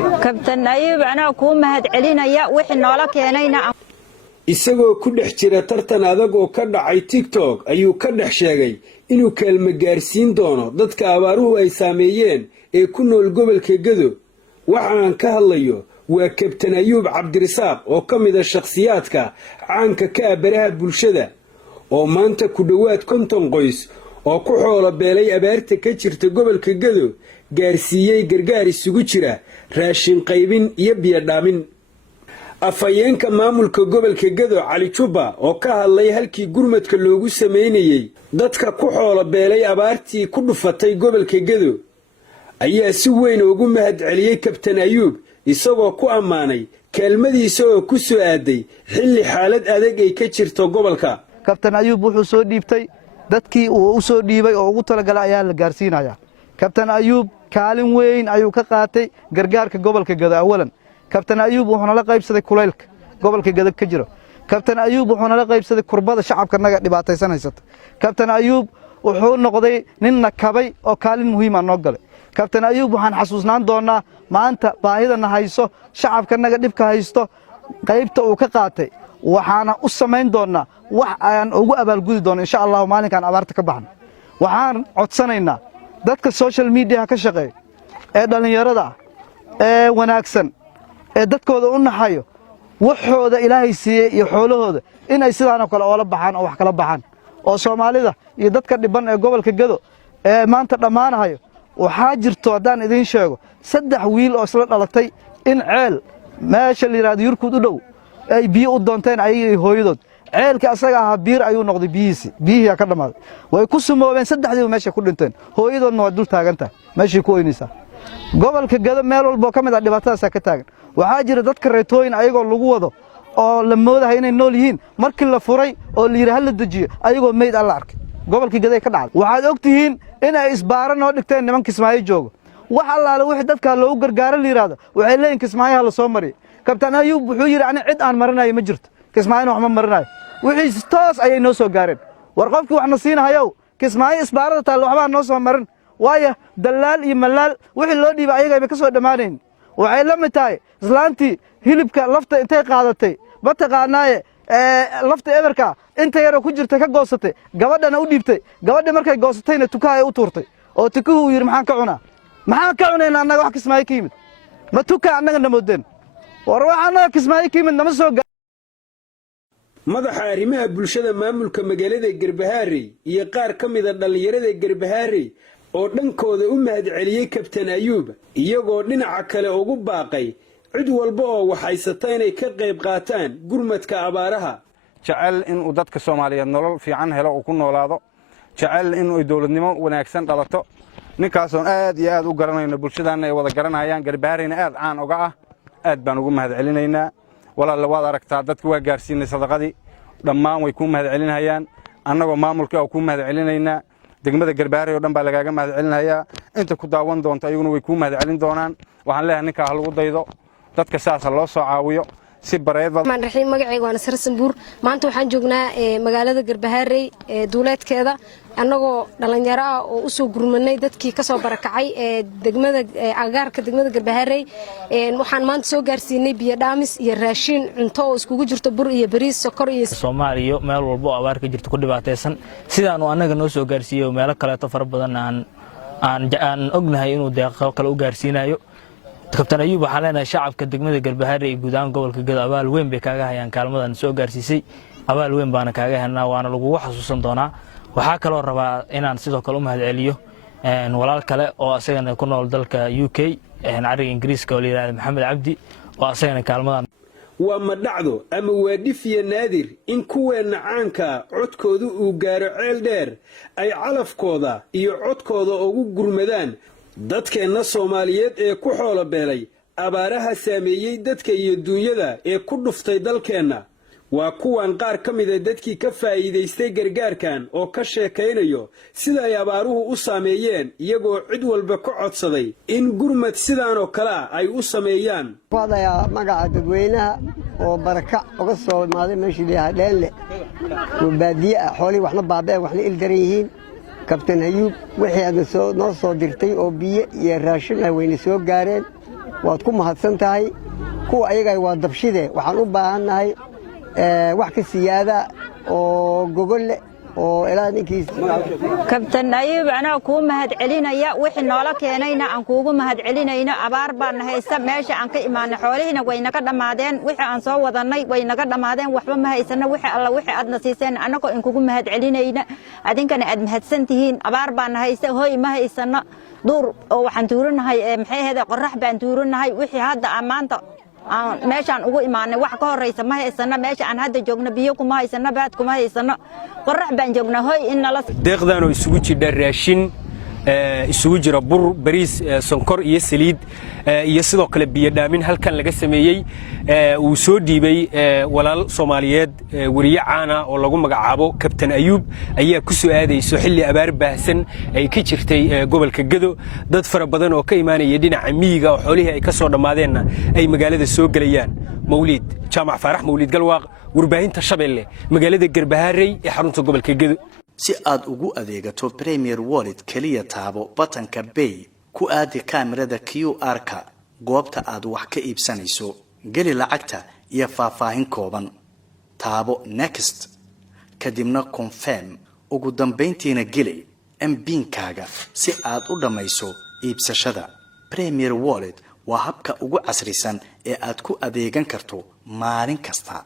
kabtan ayuub anaa kuu mahad celinaya wixii noola keenayna isagoo ku dhex jira tartan adag oo ka dhacay TikTok ayuu ka dhex sheegay inuu kaalmo gaarsiin doono dadka abaaruhu ay saameeyeen ee ku nool gobolka Gado waxaan ka hadlayo waa kabtan ayuub cabdirasaaq oo ka mid ah shakhsiyaadka caanka ka ah baraha bulshada oo maanta ku dhawaad 50 qoys oo ku xoolo beelay abaarta ka jirta gobolka Gado gaarsiiyay gargaar isugu jira raashin qaybin iyo biyo dhaamin afayeenka maamulka gobolka Gado Cali Juba oo ka hadlay halkii gurmadka loogu sameeyay dadka ku xoolo beelay abaartii ku dhufatay gobolka Gado ayaa si weyn ugu mahad celiyay kabtan ayuub isagoo ku amaanay kaalmadiisa oo ku soo aaday xilli xaalad adag ay ka jirto gobolka kabtan ayuub wuxuu soo dhiibtay dadkii uu u soo dhiibay oo ugu talagalay ayaa la gaarsiinaya kabtan ayuub kaalin weyn ayuu ka qaatay gargaarka gobolka Gado awalan kabtan ayuub wuxuu la qaybsaday kuleylka gobolka Gado ka jiro kabtan ayuub wuxuu la qaybsaday kurbada shacabka naga dhibaataysanaysa kabtan ayuub wuxuu noqday nin nakabay oo kaalin muhiim ah noo galay kabtan ayuub waxaan xasuusnaan doonaa maanta baahidana hayso shacabka naga dhibka haysto qaybta uu ka qaatay waxaana u sameyn doonaa wax aan ugu abaalgudi doono insha Allah maalinkan abaarta ka baxan waxaan codsanaynaa dadka social media ka shaqeeya ee dhalinyarada ee wanaagsan ee dadkooda u naxayo waxooda Ilaahay siiyay iyo xoolahooda in ay sidaan kale oo la baxaan oo wax kala baxaan oo Soomaalida iyo dadka dhiban ee gobolka Gado ee maanta dhamaanayo waxaa jirto hadaan idin sheego 3 wiil oo isla dhalatay in ceel meesha la yiraahdo Yurkud u dhow ay biyo u doonteen ay hooyadood ceelka asaga ah biir ayuu noqday biyihiisa ka dhamaaday way ku sumoobeen 3 meesha ku dhinteen hooyadoodna waa dul taaganta meeshii ku oynaysa gobolka Gado meel walba ka mid ah dhibaatadaas ka taagan waxaa jira dadka reetooyin ayagoo lagu wado oo la moodahay inay nool yihiin markii la furay oo la yiraahdo la dajiyo ayagoo meyd alla arkay gobolka Gado ka dhacay waxaad ogtihiin in ay isbaaran oo dhigteen niman Kismaayo joogo wax allaale wixii dadka loogu gargaaro la yiraahdo waxay leeyihiin Kismaayo la soo mariyay kabtan ayuub wuxuu yiri ana cid aan marinayo ma jirto Kismaayo wax ma marinayo wixii toos ayay noo soo gaareen war qofkii wax na siinahayo Kismaayo isbaarada taal waxba noo soo marin waaya dalaal iyo malaal wixii loo dhiibay ayaga ka soo dhamaaneen waxay la mid tahay islaantii hilibka lafta intay qaadatay bataqaanaaye lafta eberka inta yar ku jirta ka goosatay gabadhana u dhiibtay gabadha markay goosatayna tukaa ay u tuurtay oo tukuhu yiri maxaan ka cunayna annaga wax Kismaayo ka yimid ma tukaa annaga namoodeen war waxaana Kismaayo ka yimid nama soo madaxa arrimaha bulshada maamulka magaalada Garbaharey iyo qaar ka mid ah dhalinyarada Garbaharey oo dhankooda u mahad celiyay kabtan ayuub iyagoo dhinaca kale ugu baaqay cid walba oo waxaysata inay ka qayb qaataan gurmadka abaaraha jacayl in uu dadka Soomaaliyeed nolol fiican helo oo ku noolaado jacayl in uu dawladnimo wanaagsan dhalato ninkaas oo aad iyo aad u garanayna bulshadaana ay wada garanayaan Garbahareyna aad caan uga ah aad baan ugu mahad celinaynaa walaal waad aragtaa dadku waa gaarsiinay sadaqadii dhammaan way ku mahad celinayaan annagoo maamulka oo ku mahad celinaynaa degmada Garbaharey oo dhan baa lagaaga mahad celinayaa inta ku daawan doonto ayaguna way ku mahad celin doonaan waxaan leeyahay ninka lagu daydo dadka saas loo soo caawiyo si bareed maan raxiim magacayga waa Nasr Sanbuur maanta waxaan joognaa magaalada Garbaharey duuleedkeeda annagoo dhalinyaro ah oo u soo gurmanay dadkii ka soo barakacay degmada agaarka degmada Garbaharey waxaan maanta soo gaarsiinay biyo dhaamis iyo raashin cunto oo iskugu jirto bur iyo bariis sokor iyo Soomaaliya meel walba oo abaar ka jirto ku dhibaataysan sidaan uu anaga noo soo gaarsiiyo meel kale to far badan aan ognahay inuu deeqo kale u gaarsiinayo kabtan ayuub waxaa leenahay shacabka degmada Garbaharey iyo guud ahaan gobolka Gado abaal weyn bay kaaga hayaan kaalmadan soo gaarsiisay abaal weyn baana kaaga helnaa waana lagu xasuusan doonaa waxaa kale oo rabaa inaan sidoo kale u mahad celiyo walaal kale oo asagana ku nool dalka UK ariga Ingiriiska oo la yiraahdo Maxamed Cabdi oo asagana kaalmadan waa ma dhacdo ama waa dhifiya naadir in kuweena caanka codkoodu uu gaaro ceel dheer ay calafkooda iyo codkooda ugu gurmadaan dadkeena Soomaaliyeed ee ku xoolo beelay abaaraha saameeyay dadka iyo duunyada ee ku dhuftay dalkeena waa kuwan qaar ka mid ah dadkii ka faa'iideystay gargaarkan oo ka sheekaynayo sida ay abaaruhu u saameeyeen iyagoo cid walba ka codsaday in gurmad sidaan oo kale ay u sameeyaan wadaya magaca dadweynaha oo baraka uga soo imaaday meeshii dheenle oo baadiye xooli waxna baabeen waxna il daran yihiin kabtan ayuub wixii aad noo soo dirtay oo biyo iyo raashin ah wayna soo gaareen waad ku mahadsan tahay kuwa ayaga waa dabshide waxaan u baahannahay wax ka siyaada oo gogolle oo ilaa ninkiis kabtan ayuub anaa kuu mahad celinaya wixii noola keenayna aan kuugu mahad celinayna abaar baan haysta meesha aan ka imaanay xoolihiina way naga dhamaadeen wixii aan soo wadanay way naga dhamaadeen waxba ma haysana wixii alla wixii aadna siiseen anagoo in kugu mahad celinayna adinkana aad mahadsan tihiin abaar baan haysta hooy ma haysana duur oo waxaan tuurinahay maxay ahayd qorax baan tuurinahay wixii hadda aan maanta meeshaan ugu imaanay wax ka horeysa ma haysana meesha aan hadda joogno biyo kuma haysana baad kuma haysana qorax baan joognaa hooy in nala deeqdaanoo isugu jira raashin isugu jira bur bariis sonkor iyo saliid iyo sidoo kale biyo dhaamin halkan laga sameeyey uu soo dhiibay walaal Soomaaliyeed wariye caana oo lagu magacaabo Kabtan Ayuub ayaa ku soo aadayso xilli abaar baahsan ay ka jirtay gobolka Gado dad fara badan oo ka imaanaya dhinaca miyiga oo xoolihii ay ka soo dhamaadeenna ay magaalada soo galayaan Mawlid Jaamac Faarax Mawlid Galwaaq warbaahinta Shabeelle magaalada Garbaharey ee xarunta gobolka Gado si aad ugu adeegato Premier Wallet kaliya taabo batanka Pay ku aadi kaamirada QR-ka goobta aad wax ka iibsanayso gali lacagta iyo faahfaahin kooban taabo Next kadibna Confirm ugu dambeyntiina gali MPin-kaaga si aad u dhamayso iibsashada Premier Wallet waa habka ugu casrisan ee aad ku adeegan karto maalin kasta